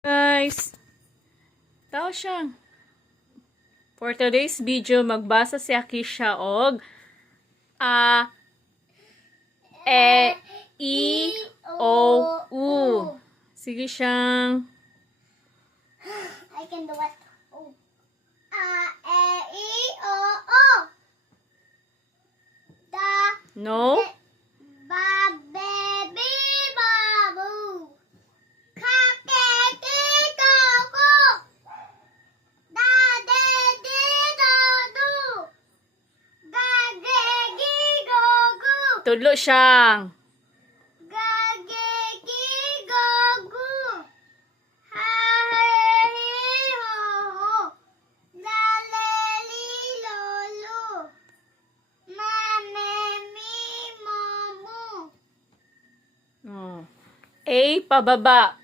Guys, tao siya. For today's video, magbasa si Akisha og A, E, I, O, U. Sige siyang. I can do it. Oh. A, E, I, O, O. Da, No? ba, baby, babu. Ka, ke, ki, ko, ko. Da, de, di, do, do. Ga, ge, gi, go, gu. Tudlo siyang. Ga, ge, gi, go, gu. Ha, he, hi, ho, ho. La, le, li, lo, lu. Ma, me, mi, mo, mu. Oh. A, pababa.